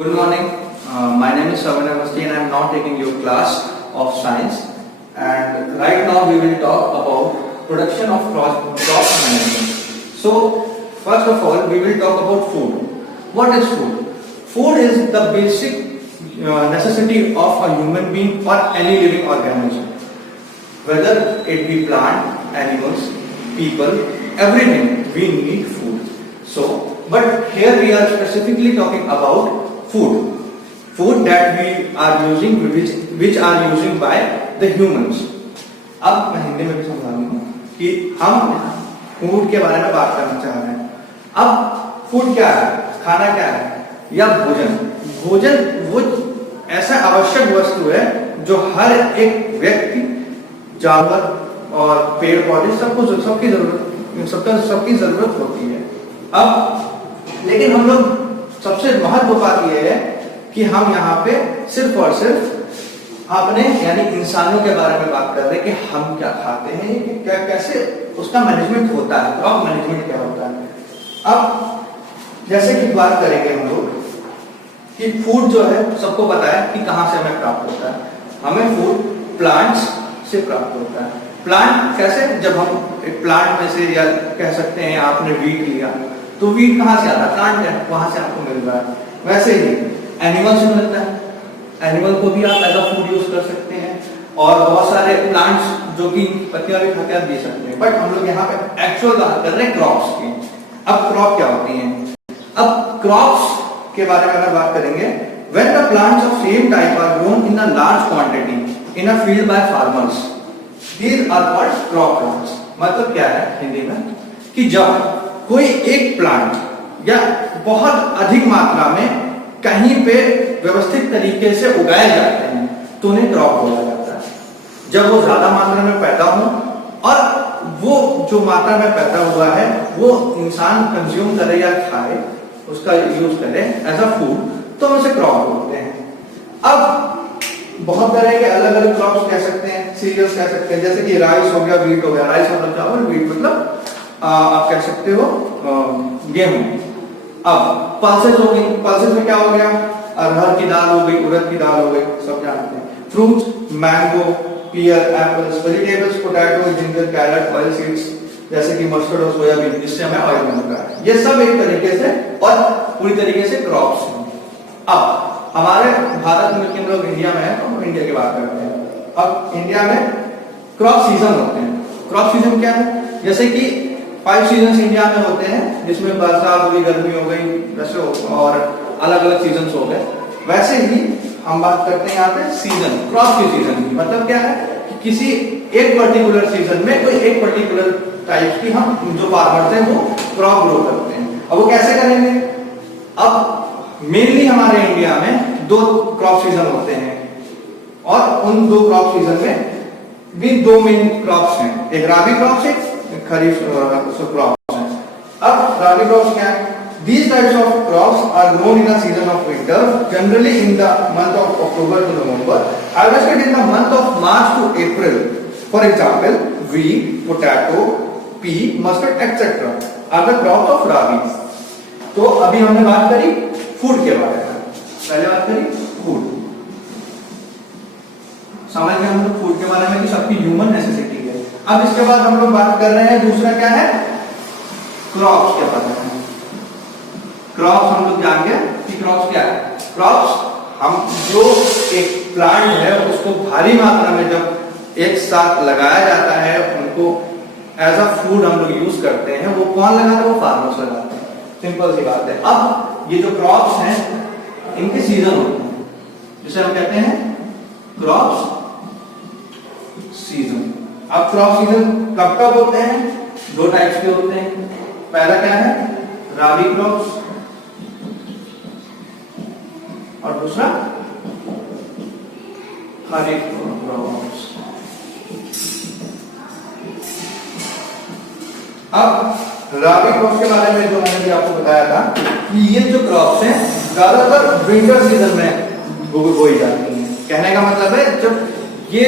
Good morning. My name is Savan Avasti and I am now taking your class of science. And right now we will talk about production of crop management. So first of all we will talk about food. What is food? Food is the basic necessity of a human being or any living organism. Whether it be plant, animals, people, everything we need food. So, but here we are specifically talking about food that we are using, which are using by the humans. अब मैं हिंदी में भी समझा दूंगा कि हम food के बारे में बात करना चाह रहे हैं। अब फूड क्या है, खाना क्या है या भोजन? भोजन वो ऐसा आवश्यक वस्तु है जो हर एक व्यक्ति, जानवर और पेड़ पौधे सबकी जरूरत होती है। अब लेकिन हम लोग सबसे महत्व बात यह है कि हम यहाँ पे सिर्फ और सिर्फ अपने यानी इंसानों के बारे में बात कर रहे हैं कि हम क्या खाते हैं, कि क्या कैसे उसका मैनेजमेंट होता है, क्रॉप मैनेजमेंट क्या होता है। अब जैसे कि बात करेंगे हम लोग कि फूड जो है सबको पता है कि कहाँ से हमें प्राप्त होता है। हमें फूड प्लांट्स से प्राप्त होता है। प्लांट कैसे? जब हम एक प्लांट में से या कह सकते हैं आपने वीट लिया तो वीट कहाँ से आता है? प्लांट है, वहां से आपको मिल रहा है। वैसे ही एनिमल से मिलता है, एनिमल को भी आप एज अ फूड यूज कर सकते हैं और बहुत सारे प्लांट्स जो कि पत्तियां भी खाकर दे सकते हैं। बट हम लोग यहाँ पे एक्चुअल बात कर रहे हैं क्रॉप्स की। अब क्रॉप क्या होती हैं? अब क्रॉप्स के बारे में अगर बात करेंगे, when the plants of same type are grown in a large quantity in a field by farmers, these are called crop plants। मतलब क्या है हिंदी में कि जब कोई एक प्लांट या बहुत अधिक मात्रा में कहीं पे व्यवस्थित तरीके से उगाए जाते हैं तो उन्हें क्रॉप बोला जाता है। जब वो ज्यादा मात्रा में पैदा हो और वो जो मात्रा में पैदा हुआ है वो इंसान कंज्यूम करे या खाए, उसका यूज करे एज अ फूड, तो हम उसे क्रॉप बोलते हैं। अब बहुत तरह के अलग अलग क्रॉप्स कह सकते हैं, सीरियल्स कह सकते हैं, जैसे कि राइस हो गया, वीट हो गया। राइस मतलब चावल, वीट मतलब आप कह सकते हो गेहूं। अब पल्सेस हो गई, पल्सेस में क्या हो गया? अरहर की दाल हो गई, उड़द की दाल हो गई, सब जानते हैं। Fruits, mango, pear, apples. Vegetables, potato, ginger, carrot, oil seeds जैसे कि मस्टर्ड और सोयाबीन, जिससे हमें ऑयल मिलता है। ये सब एक तरीके से और पूरी तरीके से क्रॉप्स हैं। अब हमारे भारत में हम लोग इंडिया में है तो हम इंडिया की बात करते हैं। अब इंडिया में क्रॉप सीजन होते हैं। क्रॉप सीजन क्या है? जैसे कि 5 सीजन इंडिया में होते हैं, जिसमें बरसात हो गई, गर्मी हो गई, वैसे और अलग अलग सीजन हो गए। वैसे ही हम बात करते हैं यहाँ पे सीजन, क्रॉप की सीजन की। मतलब क्या है कि किसी एक पर्टिकुलर सीजन में कोई एक पर्टिकुलर टाइप की हम जो फार्मर्स हैं वो क्रॉप ग्रो करते हैं। अब वो कैसे करेंगे? अब मेनली हमारे इंडिया में 2 क्रॉप सीजन होते हैं और उन 2 क्रॉप सीजन में भी 2 मेन क्रॉप्स हैं, एक राबी क्रॉप्स, एक खरीफ क्रॉप्स हैं। अब राबी क्रॉप्स क्या है? These types of crops are grown in a season of winter, generally in the month of October to November, harvested in the month of March to April. For example, wheat, potato, pea, mustard, etc. are the crops of rabi. तो अभी हमने बात करी food के बारे में, पहले बात करी फूड। समझ गए हम लोग फूड के बारे में कि सबकी ह्यूमन नेसेसिटी है। अब इसके बाद हम लोग बात कर रहे हैं दूसरा क्या है? क्रॉप्स के बारे में। क्रॉप्स हम लोग जान गए कि क्रॉप्स क्या है। क्रॉप्स हम जो एक प्लांट है उसको भारी मात्रा में जब एक साथ लगाया जाता है, उनको एज अ फूड हम लोग यूज करते हैं। वो कौन लगाता है? वो फार्मर्स लगाते हैं। सिंपल सी बात है। अब ये जो क्रॉप्स हैं इनके सीजन होते हैं, जिसे हम कहते हैं क्रॉप्स सीजन। अब क्रॉप सीजन कब कब होते हैं? 2 टाइप्स के होते हैं। पहला क्या है? राबी क्रॉप्स और दूसरा खरीफ क्रॉप्स। अब राबी क्रॉप्स के बारे में जो मैंने भी आपको बताया था कि ये जो क्रॉप्स हैं ज्यादातर विंटर सीजन में बोई जाती हैं। कहने का मतलब है जब ये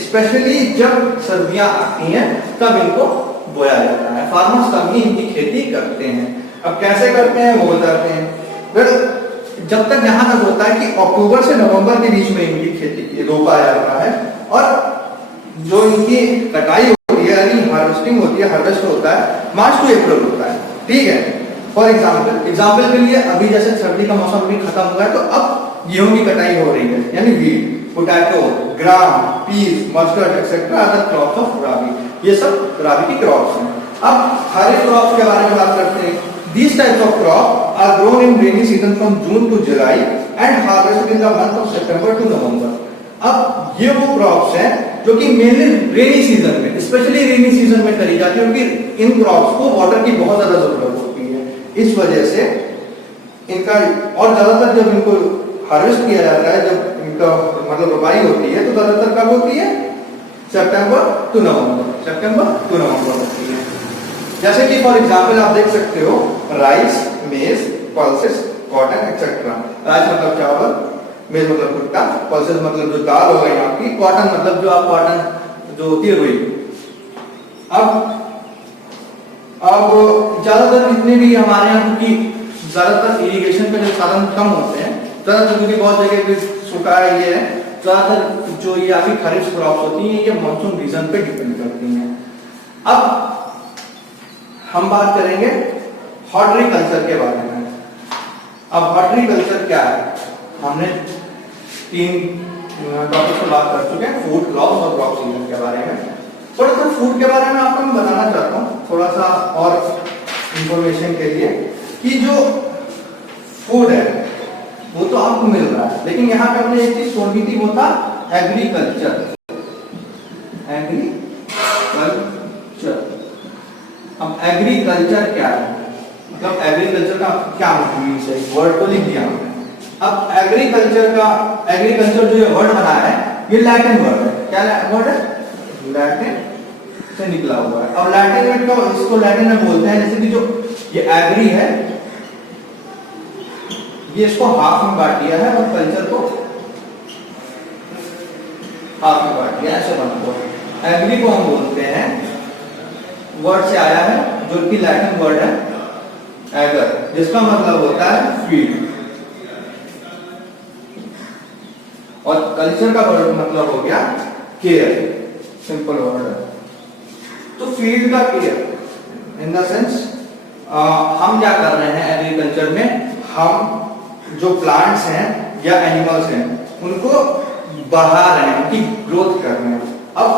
स्पेशली जब सर्दियां आती हैं तब इनको बोया जाता है। फार्मर्स तब ही इनकी खेती करते हैं। अब कैसे करते हैं वो बताते हैं। फिर जब तक जहां तक होता है कि अक्टूबर से नवंबर के बीच में इनकी खेती रोपा जाता है, और जो इनकी कटाई होती है यानी हार्वेस्टिंग होती है, हार्वेस्ट होता है मार्च टू अप्रैल होता है। ठीक है, फॉर एग्जाम्पल के लिए अभी जैसे सर्दी का मौसम भी खत्म हुआ है, तो अब गेहूं की कटाई हो रही है, यानी wheat, potato, gram, peas, mustard etcetera other crops of rabi, ये सब राबी की क्रॉप्स हैं। अब खरीफ क्रॉप्स के बारे में बात करते हैं। These types of crop are grown in rainy season from June to July and harvested in the month of September to November. अब ये वो क्रॉप्स हैं जो कि मेनली रेनी सीजन में, स्पेशली रेनी सीजन में करी जाती है, क्योंकि इन क्रॉप्स को वाटर की बहुत ज्यादा जरूरत होती है। इस वजह से इनका, और ज्यादातर जब इनको हार्वेस्ट किया जाता है, जब इनका मतलब रोपाई होती है, तो ज्यादातर कब होती है? सितंबर टू नवंबर होती है। जैसे कि फॉर एग्जाम्पल आप देख सकते हो राइस, मेज, पल्सेस, कॉटन एक्सेट्रा। राइस मतलब चावल, मेज मतलब भुट्टा, पल्सेस मतलब जो दाल हो गई आपकी, कॉटन मतलब जो आप कॉटन जो होती है रुई। अब ज्यादातर जितने भी हमारे यहाँ, क्योंकि ज्यादातर इरिगेशन के जो साधन कम होते हैं, ज्यादातर क्योंकि बहुत जगह पे सूखा ये है, ज्यादातर जो ये आपकी खरीफ क्रॉप्स होती हैं ये मानसून रीजन पे डिपेंड करती हैं। अब हम बात करेंगे हॉर्टिकल्चर के बारे में। अब हॉर्टिकल्चर क्या है? हमने 3 टॉपिक पर बात कर चुके हैं, फूड क्रॉप्स और क्रॉप सीजन के बारे में। थोड़ा सा फूड के बारे में आपको मैं बताना चाहता हूँ, थोड़ा सा और इंफॉर्मेशन के लिए, कि जो फूड है वो तो आपको मिल रहा है, लेकिन यहाँ पे हमने एक चीज छोड़ दी थी, वो था एग्रीकल्चर। अब एग्रीकल्चर क्या है, मतलब एग्रीकल्चर का क्या मीनिंग है, वर्ड को लिख दिया हमने। अब एग्रीकल्चर जो ये वर्ड बना है, ये लैटिन वर्ड है। क्या वर्ड है? लैटिन से निकला हुआ है। अब लैटिन में क्या, इसको लैटिन में बोलते हैं, जैसे कि जो ये एग्री है, ये इसको हाफ में बांट दिया है, और कल्चर को हाफ में बांट दिया, ऐसे बना हुआ। एग्री को हम बोलते हैं, वर्ड से आया है, जो कि लैटिन वर्ड है एगर, जिसका मतलब होता है फील्ड, और कल्चर का वर्ड मतलब हो गया केयर, सिंपल वर्ड है। तो फील्ड का केयर इन द सेंस हम क्या कर रहे हैं एग्रीकल्चर में, हम जो प्लांट्स हैं या एनिमल्स हैं उनको बढ़ा रहे हैं, उनकी ग्रोथ कर रहे हैं। अब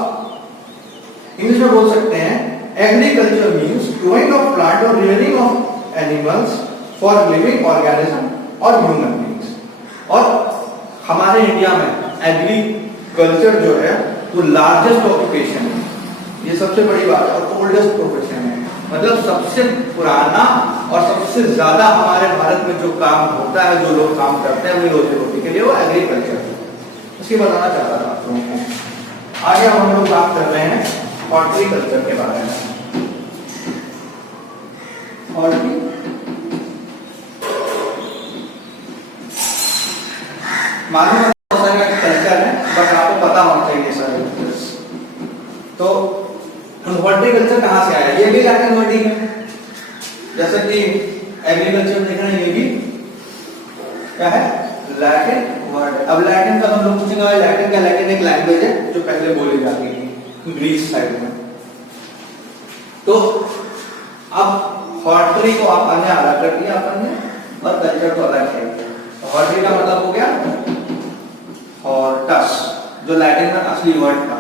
इंग्लिश में बोल सकते हैं agriculture means growing of plant और rearing of animals for living organism और ह्यूमन बीइंग्स। और हमारे इंडिया में एग्रीकल्चर जो है वो लार्जेस्ट ऑक्यूपेशन है, ये सबसे बड़ी बात है, और ओल्डेस्ट प्रोफेशन है, मतलब सबसे पुराना और सबसे ज्यादा हमारे भारत में जो काम होता है, जो लोग काम करते हैं, वही रोजी रोटी के लिए वो एग्रीकल्चर है। उसकी बताना चाहता था आप लोगों को। आगे हम लोग बात कर रहे हैं हॉर्टिकल्चर के बारे में। मालूम कल्चर है, बट आपको पता होना चाहिए सारे। तो हॉर्टिकल्चर कहाँ से आया? ये भी लैटिन वर्ड ही है, जैसे कि एग्रीकल्चर देख रहे हैं, ये भी क्या है? Latin word. अब लैटिन का हम लोग पूछेंगे, लैटिन का, लैटिन एक लैंग्वेज है जो पहले बोली जाती थी ग्रीस साइड में। तो अब हॉर्टरी को आपने अलग कर दिया अपन ने, और कल्चर को अलग कर दिया। हॉर्टरी का मतलब हो गया हॉर्टस, जो लैटिन में असली वर्ड था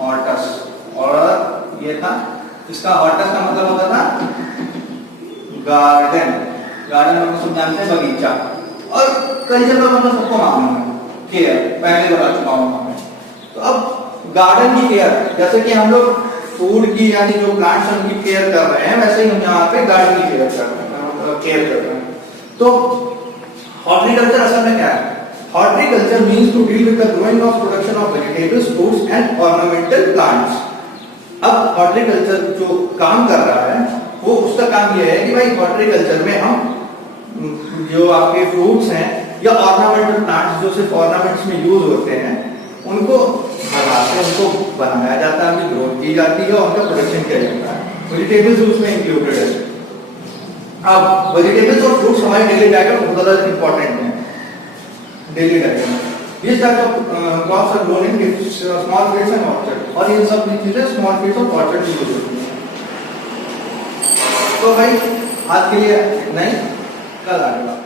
हॉर्टस, और ये था इसका हॉर्टस का मतलब होता था गार्डन। गार्डन मतलब सब जानते हैं बगीचा, और कल्चर का मतलब सबको मालूम है केयर, पहले बता चुका हूं मैं। तो अब गार्डन की केयर, जैसे कि हम लोग फूड की यानी जो प्लांट्स हैं उनकी केयर कर रहे हैं, वैसे ही हम यहाँ पे गार्डन की केयर कर रहे हैं, मतलब केयर कर रहे हैं। तो हॉर्टिकल्चर असल में क्या है? Horticulture means to deal with the growing of production of vegetables, fruits and ornamental plants. अब हॉर्टिकल्चर जो काम कर रहा है वो उसका काम यह है कि भाई हॉर्टिकल्चर में हम जो आपके फ्रूट्स हैं या ऑर्नामेंटल प्लांट्स जो सिर्फ ऑर्नामेंट्स में यूज होते हैं उनको बनाते हैं, उनको बनाया जाता है, उनकी ग्रोथ की जाती है और उनका प्रोडक्शन किया जाता है। वेजिटेबल्स उसमें इंक्लूडेड है। अब वेजिटेबल्स और फ्रूट्स हमारी डेली डाइट में बहुत ज्यादा इंपॉर्टेंट है, डेली डाइट में। These type of crops are grown in small fields and orchards, और ये सब चीजें स्मॉल फील्ड्स और ऑर्चर्ड यूज होती हैं। तो भाई आज के लिए इतना ही, कल आगे बात।